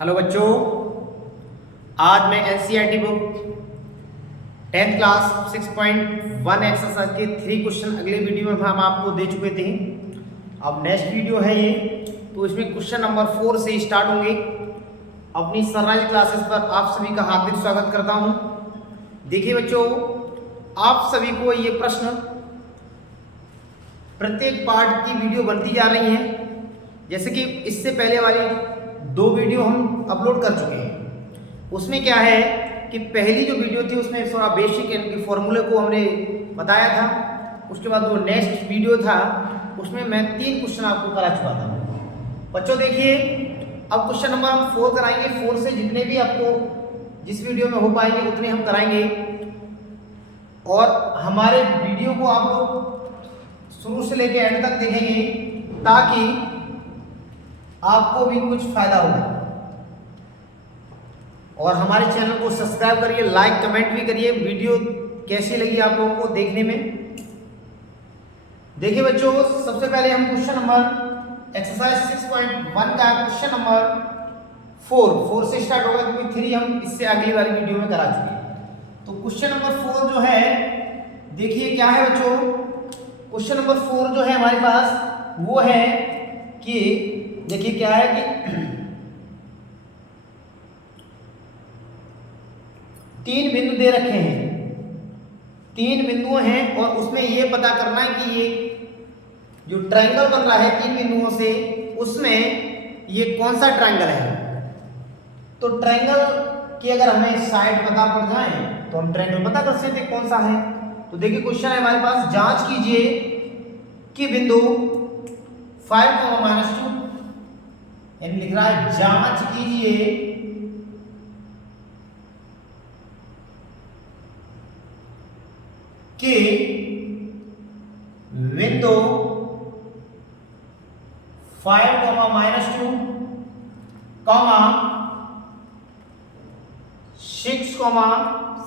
Hello बच्चों, आज मैं NCERT book 10th class 6.1 exercise के 3 क्वेश्चन अगले वीडियो में हम आपको दे चुके थे। अब नेक्स्ट वीडियो है ये, तो इसमें क्वेश्चन नंबर 4 से स्टार्ट होंगे। अपनी सनराइज क्लासेस पर आप सभी का हार्दिक स्वागत करता हूँ। देखिए बच्चों, आप सभी को ये प्रश्न प्रत्येक पार्ट की वीडियो बनती जा रही है। जैसे कि इससे पहले वाली 2 वीडियो हम अपलोड कर चुके हैं। उसमें क्या है कि पहली जो वीडियो थी उसमें थोड़ा बेसिक इनके फॉर्मूले को हमने बताया था। उसके बाद वो नेक्स्ट वीडियो था, उसमें मैं 3 क्वेश्चन आपको करा चुका था। बच्चों देखिए, अब क्वेश्चन नंबर हम 4 कराएंगे। 4 से जितने भी आपको जिस वीडियो में हो पाएंगे उतने हम कराएंगे। और हमारे वीडियो को आप लोग शुरू से लेकर एंड तक देखेंगे ताकि आपको भी कुछ फायदा होगा। और हमारे चैनल को सब्सक्राइब करिए, लाइक कमेंट भी करिए। वीडियो कैसी लगी आप लोगों को देखने में। देखिए बच्चों, सबसे पहले हम क्वेश्चन नंबर एक्सरसाइज 6.1 का क्वेश्चन नंबर 4 से स्टार्ट होगा, क्योंकि 3 हम इससे अगली वाली वीडियो में करा चुके हैं। तो क्वेश्चन नंबर 4 जो है, देखिए क्या है बच्चों। क्वेश्चन नंबर 4 जो है हमारे पास वो है कि देखिए क्या है कि 3 बिंदु दे रखे हैं। 3 बिंदु हैं और उसमें ये पता करना है कि ये जो ट्रायंगल बन रहा है 3 बिंदुओं से, उसमें ये कौन सा ट्रायंगल है। तो ट्रायंगल की अगर हमें साइड पता पड़ जाए तो हम ट्रायंगल पता कर सकते हैं कौन सा है। तो देखिए क्वेश्चन है हमारे पास, जांच कीजिए कि बिंदु 5, -2 लिख रहा है, जांच कीजिए कि बिंदु 5, -2, 6,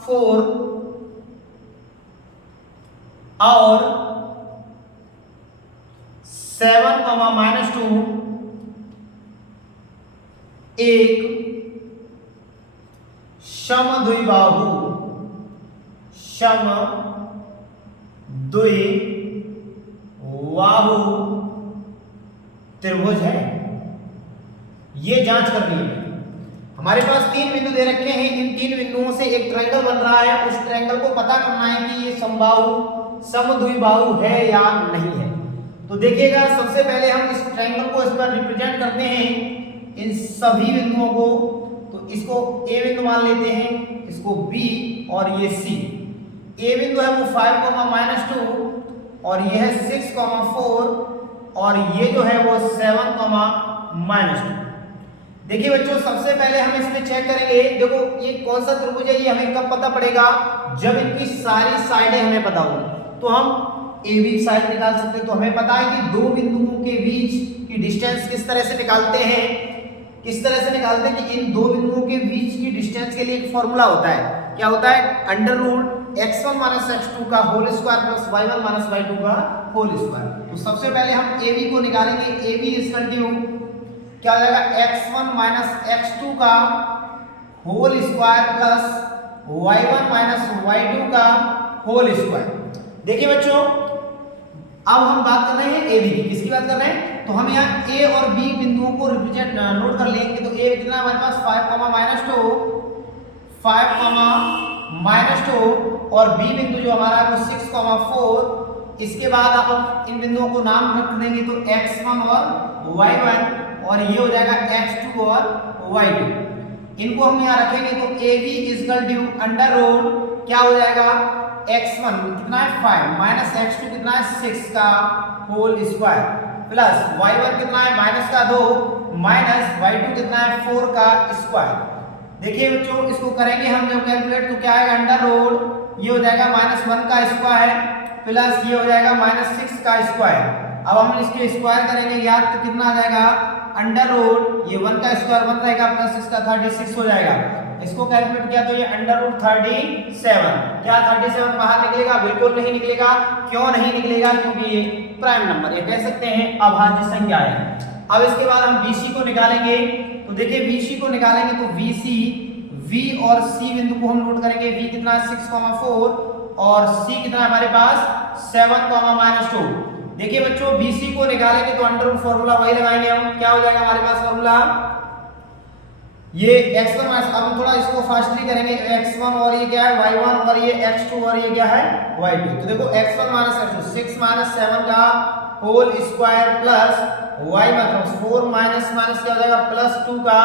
4 और 7, -2 एक समद्विबाहु त्रिभुज है। ये जांच करनी है। हमारे पास 3 बिंदु दे रखे हैं। इन 3 बिंदुओं से एक ट्रायंगल बन रहा है। उस ट्रायंगल को पता करना है कि ये समद्विबाहु है या नहीं है। तो देखिएगा, सबसे पहले हम इस ट्रायंगल को इस पर रिप्रेजेंट करते हैं, इन सभी बिंदुओं को। तो इसको ए बिंदु मान लेते हैं, इसको बी और ये सी। ए बिंदु है वो 5, -2 और ये है 6, 4 और ये जो है वो 7, -2। देखिए बच्चों, सबसे पहले हम इसमें चेक करेंगे। देखो ये कौन सा त्रिभुज है, ये हमें कब पता पड़ेगा, जब इनकी सारी साइडें हमें पता हो। तो हम ए बी साइड निकाल सकते हैं। तो हमें पता है कि 2 बिंदुओं के बीच की डिस्टेंस किस तरह से निकालते हैं। किस तरह से निकालते हैं कि इन 2 बिंदुओं के बीच की डिस्टेंस के लिए एक फॉर्मूला होता है। क्या होता है? √x1 - x2 का whole square plus y1 - y2 का होल स्क्वायर। तो सबसे पहले हम ab को निकालेंगे। ab इक्वल टू क्या हो जाएगा, x1 - x2 का whole square plus y1 - y2 का होल स्क्वायर। देखिए बच्चों, अब हम बात कर रहे हैं ए बी की। किसकी बात कर रहे हैं? तो हम यहाँ ए और बी बिंदुओं को रिप्रेजेंट नोट कर लेंगे। तो ए कितना हमारे पास 5, -2 और बी बिंदु जो हमारा है वो 6, 4। इसके बाद आप इन बिंदुओं को नाम रख देंगे, तो x1 और y1 और ये हो जाएगा x2 और y2। इनको हम यहाँ रखेंगे तो ab इक्वल टू √ क्या हो जाएगा, x1 कितना है 5 - x2 कितना है 6 का होल स्क्वायर प्लस y1 कितना है -2 y2 कितना है 4 का स्क्वायर। देखिए बच्चों, इसको करेंगे हम जब कैलकुलेट तो क्या आएगा, √, ये हो जाएगा -1 का स्क्वायर प्लस ये हो जाएगा -6 का स्क्वायर। अब हम इसके स्क्वायर करेंगे याद, तो कितना आ जाएगा, √, ये 1 का स्क्वायर 1 रहेगा प्लस इसका 36 हो जाएगा। इसको कैलकुलेट किया तो ये √37। क्या 37 बाहर निकलेगा? बिल्कुल नहीं निकलेगा। क्यों नहीं निकलेगा? क्योंकि ये प्राइम नंबर, ये कह सकते हैं अभाज्य संख्या है। अब इसके बाद हम BC को निकालेंगे। तो देखिए BC को निकालेंगे तो BC V और C बिंदु को हम नोट करेंगे। V कितना है 6,4 और C कितना है हमारे पास 7,-2। देखिए बच्चों BC को निकालेंगे तो अंडर रूट फॉर्मूला वही लगाएंगे हम। क्या हो जाएगा हमारे पास फॉर्मूला, ये x1 अब हम थोड़ा इसको फास्टली करेंगे। x1 और ये क्या है y1 और ये x2 और ये क्या है y2। तो देखो x1 x2 6 - 7 का होल स्क्वायर प्लस y मतलब 4 माइनस क्या हो जाएगा +2 का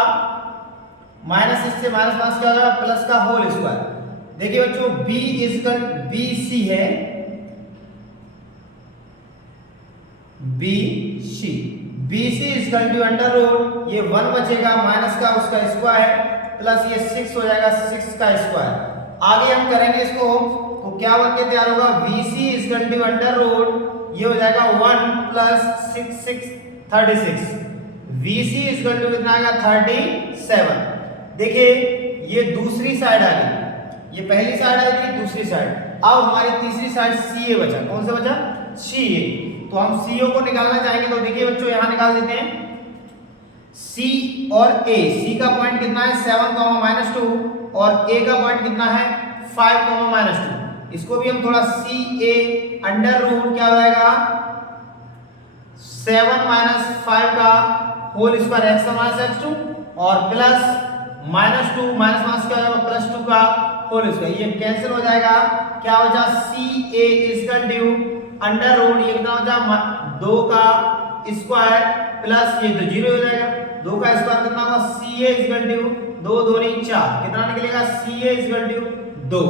माइनस इससे माइनस क्या हो जाएगा प्लस का होल स्क्वायर। देखिए बच्चों BC है BC equal to under root ये 1 बचेगा माइनस का उसका स्क्वायर प्लस ये 6 हो जाएगा 6 का स्क्वायर। आगे हम करेंगे इसको तो क्या बन के तैयार होगा BC equal to under root ये हो जाएगा 1 + 6 36। BC इक्वल टू कितना आएगा 37। देखिए ये दूसरी साइड आ गई, ये पहली साइड आई थी दूसरी साइड। अब हमारी तीसरी साइड CA बचा। कौन सा बचा CA। तो हम CO को निकालना चाहेंगे तो देखिए बच्चों यहां निकाल देते हैं C और A। C का पॉइंट कितना है 7, -2 और A का पॉइंट कितना है 5, -2। इसको भी हम थोड़ा CA अंडर रूट क्या हो जाएगा 7 - 5 का होल स्क्वायर x1 - x2 और प्लस -2 माइनस क्या हो जाएगा +2 का होल स्क्वायर। ये कैंसिल हो जाएगा। क्या हो जाएगा CA equal to under root ये कितना हो जाएगा 2 का स्क्वायर प्लस ये तो 0 हो जाएगा। 2 का स्क्वायर कितना होगा CA इक्वल टू 2 2 4 कितना निकलेगा CA इक्वल टू 2।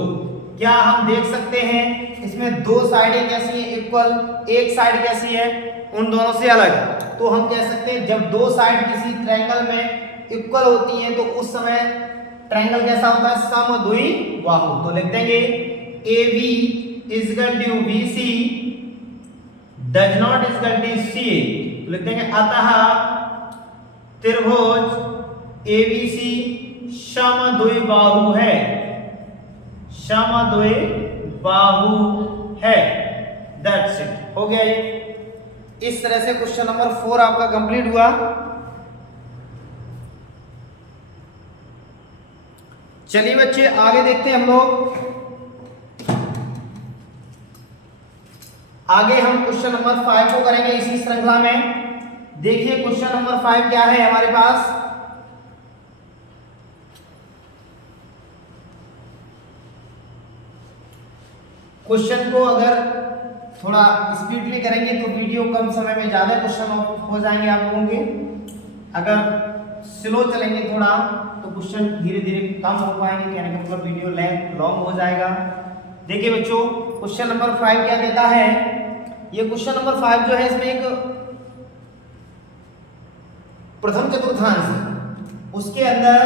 क्या हम देख सकते हैं इसमें दो साइडें कैसी हैं इक्वल, एक साइड कैसी है उन दोनों से अलग। तो हम कह सकते हैं जब दो साइड किसी ट्रायंगल में इक्वल होती हैं तो उस समय ट्रायंगल कैसा होता है समद्विबाहु। तो लिख देंगे AB equal to BC does not equal to CA। तो लिख देंगे अतः त्रिभुज ABC समद्विबाहु है, समद्विबाहु है। दैट्स इट, हो गया ये। इस तरह से क्वेश्चन नंबर 4 आपका कंप्लीट हुआ। चलिए बच्चे आगे देखते हैं हम लोग। आगे हम क्वेश्चन नंबर 5 को करेंगे इसी श्रृंखला में। देखिए क्वेश्चन नंबर 5 क्या है हमारे पास। क्वेश्चन को अगर थोड़ा स्पीडली करेंगे तो वीडियो कम समय में ज्यादा क्वेश्चन हो जाएंगे आप लोगों के। अगर स्लो चलेंगे थोड़ा तो क्वेश्चन धीरे धीरे कम हो पाएंगे, कहने का मतलब वीडियो लॉन्ग हो जाएगा। देखिए बच्चों क्वेश्चन नंबर 5 क्या कहता है। ये क्वेश्चन नंबर 5 जो है इसमें एक प्रथम चतुर्थांश है, उसके अंदर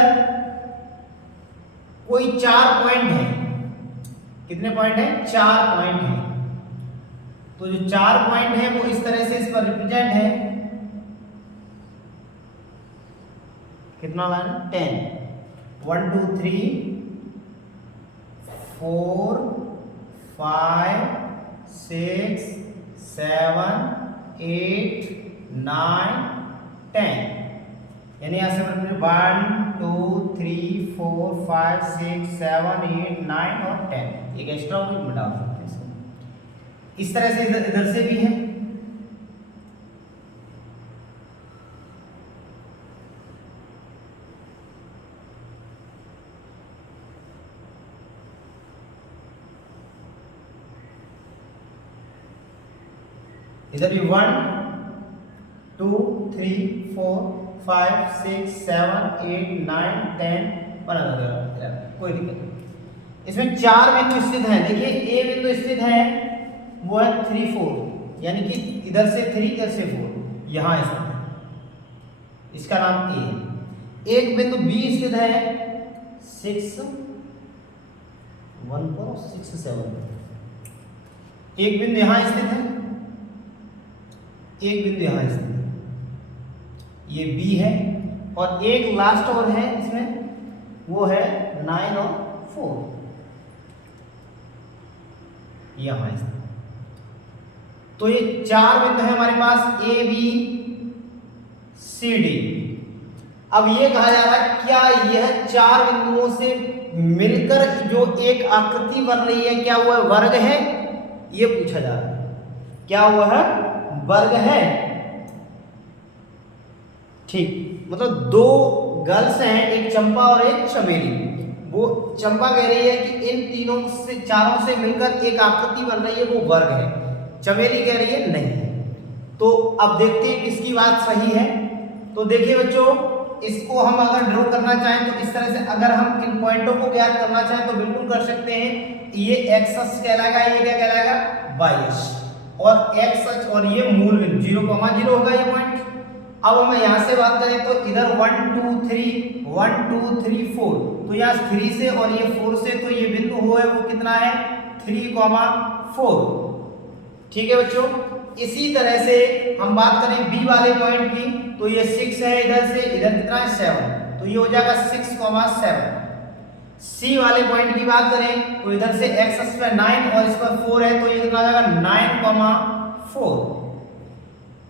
कोई 4 पॉइंट है। कितने पॉइंट है 4 पॉइंट है। तो जो 4 पॉइंट है वो इस तरह से इस पर रिप्रेजेंट है। कितना लाइन है 10 1 2 3 4 5 6 7 8 9 10 यानी यहां से 1 2 3 4 5 6 7 8 9 और 10 एक एक्स्ट्रा में डाल सकते हैं इसको। इस तरह से इधर से भी है। इधर भी 1 2 3 4 5 6 7 8 9 10 कोई दिक्कत नहीं। इसमें 4 बिंदु स्थित हैं। देखिए A बिंदु स्थित है वो है 3 4 यानी कि इधर से 3 इधर से 4 यहां स्थित है, इसका नाम A है। एक बिंदु B स्थित है 6 1 4 6 7। एक बिंदु यहां स्थित है, एक बिंदु यहां स्थित है, ये B है। और एक लास्ट और है इसमें वो है 9 और 4 यहां स्थित। तो ये 4 बिंदु है हमारे पास A B सी डी। अब ये कहा जा रहा है क्या यह चार बिंदुओं से मिलकर जो एक आकृति बन रही है क्या वह वर्ग है, ये पूछा जा रहा है, क्या वह वर्ग है। ठीक, मतलब दो गर्ल्स हैं, एक चंपा और एक चमेली। वो चंपा कह रही है कि इन तीनों से चारों से मिलकर एक आकृति बन रही है वो वर्ग है, चमेली कह रही है नहीं। तो अब देखते हैं किसकी बात सही है। तो देखिए बच्चों, इसको हम अगर ड्रॉ करना चाहें तो इस तरह से अगर हम इन पॉइंटों को ज्ञात करना चाहें तो बिल्कुल कर सकते हैं। ये एक्स अक्ष कहलाएगा, ये क्या कहलाएगा, वाई अक्ष, और एक्स अक्ष और ये मूल बिंदु 0,0 होगा ये पॉइंट। अब हम यहाँ से बात करें तो इधर 1 2 3 1 2 3 4, तो यहाँ 3 से और ये 4 से तो ये बिंदु हो है वो कितना है 3,4। ठीक है बच्चों, इसी तरह से हम बात करें बी वाले पॉइंट की तो ये 6 है, इधर से इधर कितना है 7, तो ये हो जाएगा 6,7। सी वाले पॉइंट की बात करें तो इधर से एक्स अक्ष पर 9 और इस पर 4 है, तो ये कितना आ जाएगा 9,4।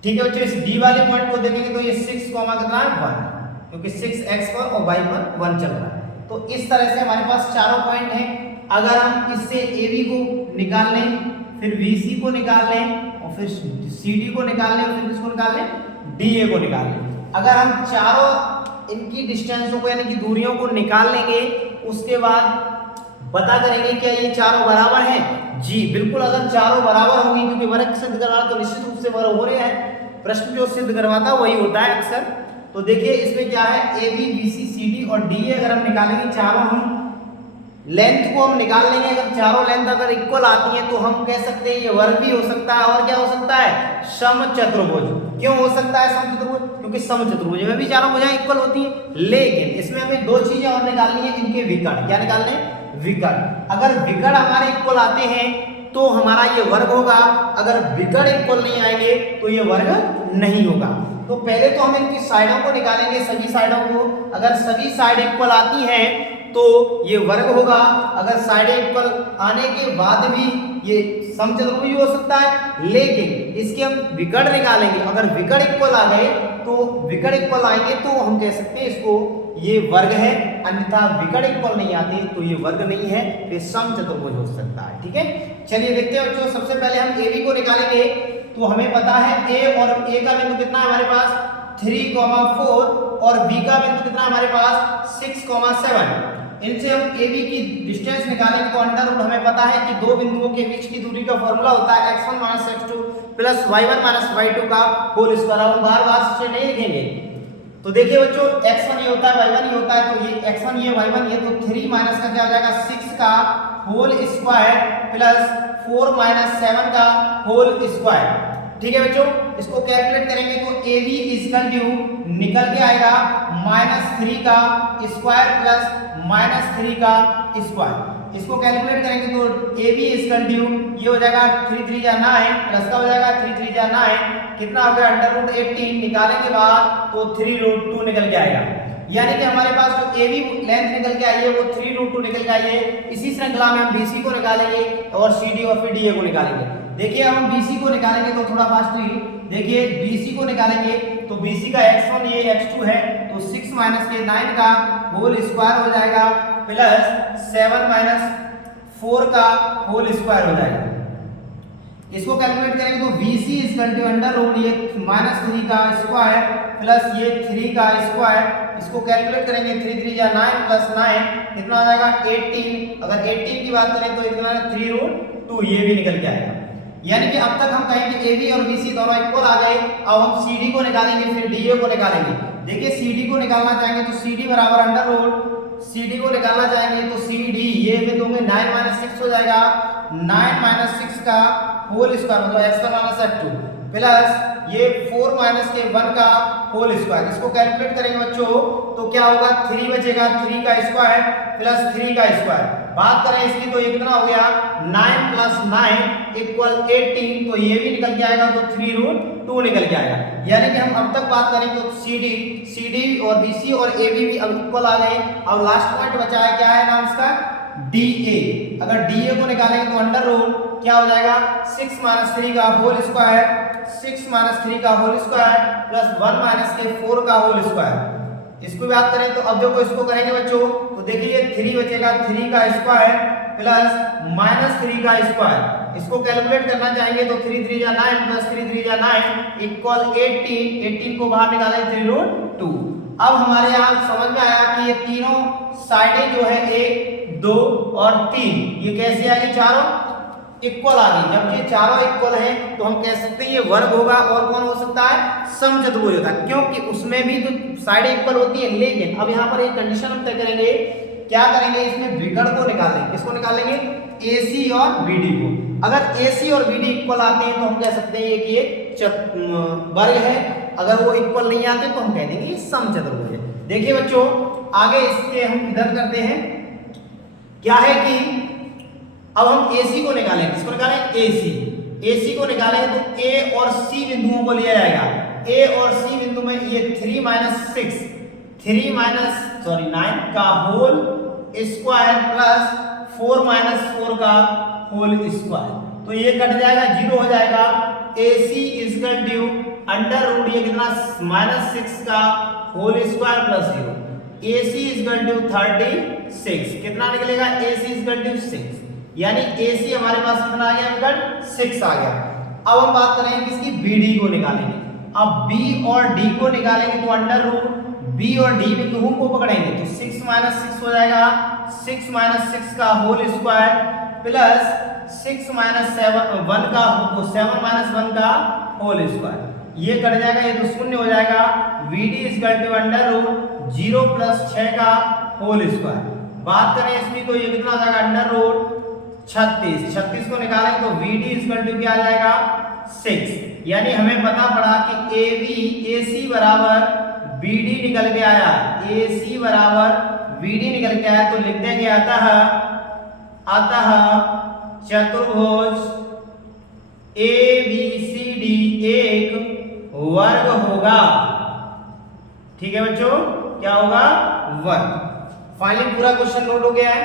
ठीक है बच्चों, इस डी वाले पॉइंट को देखेंगे तो ये 6, कितना है 1, क्योंकि 6 x पर और y पर 1 चल रहा है। तो इस तरह से हमारे पास चारों पॉइंट हैं। अगर हम इससे AB को निकाल लें, फिर BC को निकाल लें और फिर CD को निकाल लें और फिर किसको निकाल लें, DA को निकाल लें। अगर हम चारों इनकी डिस्टेंसों को यानी कि दूरियों को निकाल लेंगे, उसके बाद पता करेंगे क्या ये चारों बराबर हैं। जी बिल्कुल, अगर चारों बराबर होंगी, क्योंकि वर्ग सिद्ध करवाना तो निश्चित रूप से वर्ग हो रहे हैं, प्रश्न जो सिद्ध करवाता वही होता है अक्सर। तो देखिए इसमें क्या है, AB BC CD और DA अगर हम निकालेंगे चारों, हम लेंथ को हम निकाल लेंगे। अगर चारों लेंथ अगर इक्वल आती है तो हम कह सकते हैं ये वर्ग भी हो सकता है, और क्या हो सकता है, समचतुर्भुज। क्यों हो सकता है समचतुर्भुज, क्योंकि समचतुर्भुज में भी चारों भुजाएं इक्वल होती हैं। लेकिन इसमें हमें दो चीजें और निकालनी है, इनके विकर्ण। क्या निकालने, विकर्ण। अगर विकर्ण हमारे इक्वल आते हैं तो हमारा ये वर्ग होगा, अगर विकर्ण इक्वल नहीं आएंगे तो ये वर्ग नहीं होगा। तो पहले तो हम इनकी साइडों को निकालेंगे, सभी साइडों को। अगर सभी साइड इक्वल आती हैं तो ये वर्ग होगा, अगर साइडें इक्वल आने के बाद भी ये समचतुर्भुज हो सकता है। लेकिन इसके हम विकर्ण निकालेंगे, अगर विकर्ण इक्वल आ गए तो विकर्ण इक्वल आएंगे तो हम कह सकते हैं इसको ये वर्ग है, अन्यथा विकर्ण इक्वल नहीं आते तो ये वर्ग नहीं है, फिर समचतुर्भुज हो सकता है। ठीक है, चलिए देखते हैं बच्चों। सबसे पहले हम AB को निकालेंगे, तो हमें पता है A और A का बिंदु कितना है हमारे पास 3,4 और B का बिंदु कितना है हमारे पास 6,7। इनसे हम AB की डिस्टेंस निकालेंगे तो अंडर रूट हमें पता है कि दो बिंदुओं के बीच की दूरी का फॉर्मूला होता है x1 - x2 plus y1 - y2 का होल स्क्वायर। हम बार-बार से नहीं लिखेंगे। तो देखिए बच्चों, x1 ये होता है, y1 ये होता है, तो ये x1 ये y1 ये, तो 3 माइनस का क्या हो जाएगा 6 का होल स्क्वायर प्लस 4 - 7 का होल स्क्वायर। ठीक है बच्चों, इसको कैलकुलेट करेंगे तो AB इक्वल टू निकल के आएगा -3 का स्क्वायर प्लस -3 का स्क्वायर। इसको कैलकुलेट करेंगे तो AB इक्वल टू ये हो जाएगा 3 3 जा 9 प्लस का हो जाएगा 3 3 जा 9, कितना हो गया √18। निकालेंगे बाद तो 3√2 निकल के आएगा। यानी कि हमारे पास जो AB लेंथ निकल के आई है वो 3√2 निकल के आई है। इसी श्रृंखला में हम BC को निकालेंगे और CD और फिर DA को निकालेंगे। देखिए हम BC को निकालेंगे तो थोड़ा फास्टली देखिए, BC को निकालेंगे तो BC का x1 ये x2 है, तो 6 माइनस के 9 का होल स्क्वायर हो जाएगा प्लस 7 - 4 का होल स्क्वायर हो जाएगा। इसको कैलकुलेट करेंगे तो BC equal to under root ये -3 का स्क्वायर प्लस ये 3 का स्क्वायर। इसको कैलकुलेट करेंगे 3 3 जा 9 प्लस 9 कितना आ जाएगा 18। अगर 18 की बात करें तो इतना 3√2 ये भी निकल के आएगा। यानी कि अब तक हम कहेंगे AB और BC दोनों इक्वल आ गए। अब हम CD को निकालेंगे, फिर DA को निकालेंगे। देखिए CD को निकालना चाहेंगे तो CD बराबर अंडर रूट, CD को निकालना चाहेंगे तो CD ये में दोगे 9 - 6 हो जाएगा, 9 - 6 का होल स्क्वायर मतलब x1 - x2 प्लस ये 4 माइनस के 1 का होल स्क्वायर। इसको कैलकुलेट करेंगे बच्चों तो क्या होगा 3 बचेगा, 3 का स्क्वायर प्लस 3 का स्क्वायर। बात करें इसकी तो ये कितना हो गया 9 प्लस 9 इक्वल 18, तो ये भी निकल के आएगा तो 3√2 निकल के आएगा। यानी कि हम अब तक बात करें तो CD और BC और AB भी अब इक्वल आ गए। अब लास्ट पॉइंट बचा है, क्या है नाम इसका DA। अगर DA को निकालेंगे तो अंडर रूट क्या हो जाएगा 6 - 3 का होल स्क्वायर 6 माइनस 3 का होल स्क्वायर प्लस 1 माइनस के 4 का होल स्क्वायर। इसको बात करें तो अब देखो इसको करेंगे बच्चों तो देखिए 3 बचेगा 3 का स्क्वायर प्लस माइनस 3 का स्क्वायर। इसको कैलकुलेट करना चाहेंगे तो 3 3 जा 9 प्लस 3 3 जा 9 इक्वल 18। 18 को बाहर निकालें 3 रूट 2। अब हमारे यहाँ समझ में आया कि ये तीनों साइडें जो है 1 2 और 3 ये कैसे आ गई, चारों इक्वल आ गई। जब ये चारों इक्वल हैं तो हम कह सकते हैं ये वर्ग होगा। और कौन हो सकता है, समचतुर्भुज होता है, क्योंकि उसमें भी तो साइडें इक्वल होती है। लेकिन अब यहाँ पर एक कंडीशन हम तय करेंगे, क्या करेंगे, इसमें विकर्ण को निकालेंगे। किसको निकालेंगे, AC और BD को। अगर AC और BD इक्वल आते हैं तो हम कह सकते हैं कि ये वर्ग है। अगर वो इक्वल नहीं आते तो हम कह देंगे ये समचतुर्भुज है। देखिए बच्चों आगे इसके हम इधर करते हैं, क्या है कि अब हम AC को निकालेंगे। किसको निकालें, AC को निकालेंगे तो A और C बिंदुओं को लिया जाएगा। A और C बिंदु में ये 3 माइनस 9 का होल स्क्वायर प्लस 4 माइनस 4 का होल स्क्वायर, तो ये कट जाएगा, 0 हो जाएगा। AC equal to under root ये कितना -6 का whole square plus 0। AC equal to 36 कितना निकलेगा, AC इक्वल टू 6, यानी AC हमारे पास कितना आ गया, 6 आ गया। अब हम बात करेंगे किसकी, BD को निकालेंगे। अब B और D को निकालेंगे तो अंडर रूट B और D बिंदुओं को पकड़ेंगे तो 6 माइनस 6 हो जाएगा, 6 माइनस 6 का होल स्क्वायर प्लस 6 माइनस 1 का 7 माइनस 1 का होल स्क्वायर, ये कट जाएगा, ये तो शून्य हो जाएगा। VD equal to under root 0 plus 6 का होल स्क्वायर। बात करें इसकी तो ये कितना हो जाएगा, अंडर रूट 36 को निकालेंगे तो VD इक्वल टू क्या आ जाएगा, 6, यानी हमें पता पड़ा कि AC बराबर BD निकल के आया, AC बराबर BD निकल के आया। तो लिख देंगे अतः चतुर्भुज ABCD एक वर्ग होगा। ठीक है बच्चों, क्या होगा, वर्ग। फाइनली पूरा क्वेश्चन नोट हो गया है,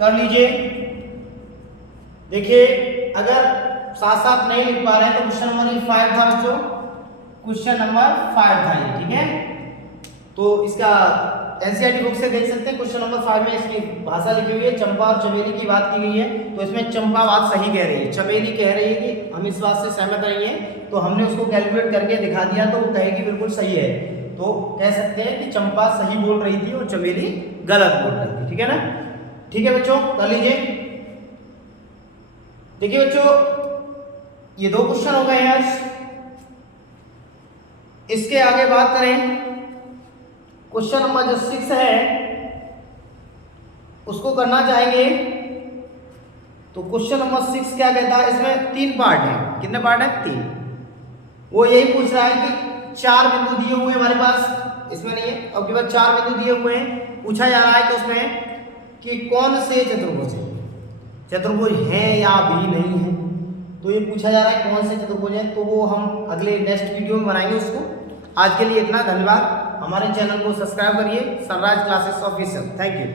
कर लीजिए। देखिए अगर साथ साथ नहीं लिख पा रहे हैं तो क्वेश्चन नंबर 5 था बच्चों, क्वेश्चन नंबर 5 था ये, ठीक है। तो इसका एनसीईआरटी बुक से देख सकते हैं। क्वेश्चन नंबर 5 में इसकी भाषा लिखी हुई है, चंपा और चमेली की बात की गई है। तो इसमें चंपा बात सही कह रही है, चमेली कह रही है कि हम इस बात से सहमत नहीं है, तो हमने उसको कैलकुलेट करके दिखा दिया तो वो कहेगी बिल्कुल सही है। तो कह सकते हैं कि चंपा सही बोल रही थी और चमेली गलत बोल रही थी, ठीक है ना। ठीक है बच्चों, कर लीजिए। देखिए बच्चों ये 2 क्वेश्चन हो गए हैं आज। इसके आगे बात करें, क्वेश्चन नंबर जो 6 है उसको करना चाहेंगे। तो क्वेश्चन नंबर 6 क्या कहता है, इसमें 3 पार्ट हैं। कितने पार्ट हैं, 3। वो यही पूछ रहा है कि 4 बिंदु दिए हुए हमारे पास, इसमें नहीं है, अब के बाद 4 बिंदु दिए हुए हैं। पूछा जा रहा है कि उसमें कि कौन से चतुर्भुज है, चतुर्भुज है या भी नहीं है। तो ये पूछा जा रहा है कौन से चतुर्भुज है, तो वो हम अगले नेक्स्ट वीडियो में बनाएंगे उसको। आज के लिए इतना, धन्यवाद। हमारे चैनल को सब्सक्राइब करिए, sunrise classes official. Thank you.